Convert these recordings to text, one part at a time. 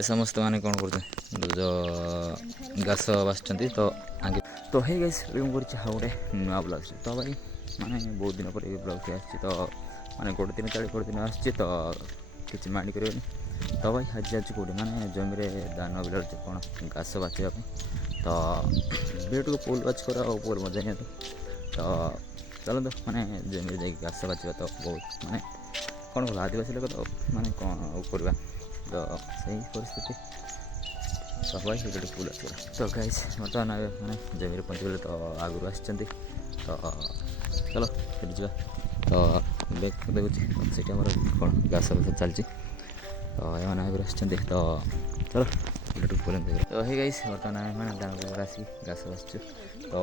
ଏ ସମସ୍ତେ ମାନେ କ'ଣ କରୁଛନ୍ତି ଘାସ ବାସୁଛନ୍ତି ତ ଆଗେ ତ ହେଇ ଗାଇସ୍ ମୁଁ କରିଛି ଆଉ ଗୋଟେ ନୂଆ ବ୍ଲଗ୍ ତ ଭାଇ ମାନେ ବହୁତ ଦିନ ପରେ ବ୍ଲଗ୍ଟି ଆସିଛି ତ ମାନେ ଗୋଟେ ଦିନ ଚାଳି ଗୋଟେ ଦିନ ଆସିଛି ତ କିଛି ମାଇଣ୍ଡ କରିବେନି ତ ଭାଇ ଆଜି ଯାଉଛି କେଉଁଠି ମାନେ ଜମିରେ ଧାନ ବିଲରେ କ'ଣ ଘାସ ବାଛିବା ପାଇଁ ତ ବିଲଟିକୁ ପୋଲ୍ ବାଛି କର ଆଉ ପୋଲ୍ ମଜା ନିଅନ୍ତୁ ତ ଚାଲନ୍ତୁ ମାନେ ଜମିରେ ଯାଇକି ଘାସ ବାଛିବା ତ ବହୁତ ମାନେ କ'ଣ କଲା ଆଦିବାସୀ ଲୋକ ତ ମାନେ କ'ଣ କରିବା ତ ସେଇ ପରିସ୍ଥିତି ତ ଭାଇ ଗୋଟେ ପୋଲ୍ ଆସିଗଲା ତ ଗାଇସ୍ ବର୍ତ୍ତମାନ ମାନେ ଜମିରେ ପହଞ୍ଚିଗଲେ ତ ଆଗରୁ ଆସିଛନ୍ତି ତ ଚାଲ ସେଠି ଯିବା ତ ଦେଖୁଛି ସେଇଠି ଆମର କ'ଣ ଘାସ ଚାଲିଛି ତ ଏମାନେ ଆଗରୁ ଆସିଛନ୍ତି ତ ଚାଲ ବିଲଟିକୁ ପୋଲ୍ ତ ହେଇ ଗାଇସ୍ ବର୍ତ୍ତମାନ ଆମେ ମାନେ ଧାନ ବିଲରେ ଆସିକି ଘାସ ବାଛୁଛୁ ତ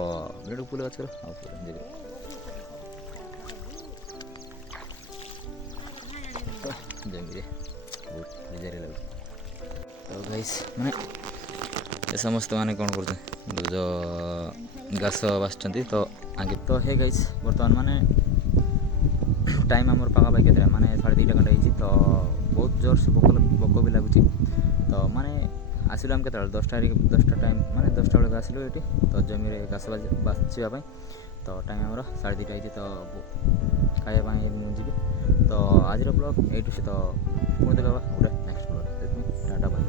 ବିଲଟିକୁ ପୋଲ୍ ବାଛି କର ଆଉ ପୋଲ୍ ଯିବେ ତ ଜମିରେ ବହୁତ ବିଜାରିଆ ଲାଗୁଛି ତ ଗାଇସ୍ ମାନେ ଏ ସମସ୍ତେ ମାନେ କ'ଣ କରୁଛନ୍ତି ଘାସ ବାସୁଛନ୍ତି ତ ଆଗେ ତ ହେ ଗାଇସ୍ ବର୍ତ୍ତମାନ ମାନେ ଟାଇମ୍ ଆମର ପାଖାପାଖି କେତେଟା ମାନେ 2:30 ଘଣ୍ଟା ହେଇଛି ତ ବହୁତ ଜୋରସେ ଭୋକ ବି ଲାଗୁଛି ତ ମାନେ ଆସିଲୁ ଆମେ କେତେବେଳେ 10ଟା ଟାଇମ୍ ମାନେ 10ଟା ବେଳକୁ ଆସିଲୁ ଏଠି ତ ଜମିରେ ଘାସ ବାଛିବା ପାଇଁ ତ ଟାଇମ୍ ଆମର 2:30 ହେଇଛି ତ ଖାଇବା ପାଇଁ ମୁଁ ଯିବି ତ ଆଜିର ବ୍ଲଗ୍ ଏଇଠୁ ସେ ତ ପୁଣି ଦେଖା ଗୋଟେ ନେକ୍ସଟ ବ୍ଲଗ୍ ଟାଟା ବାଏ।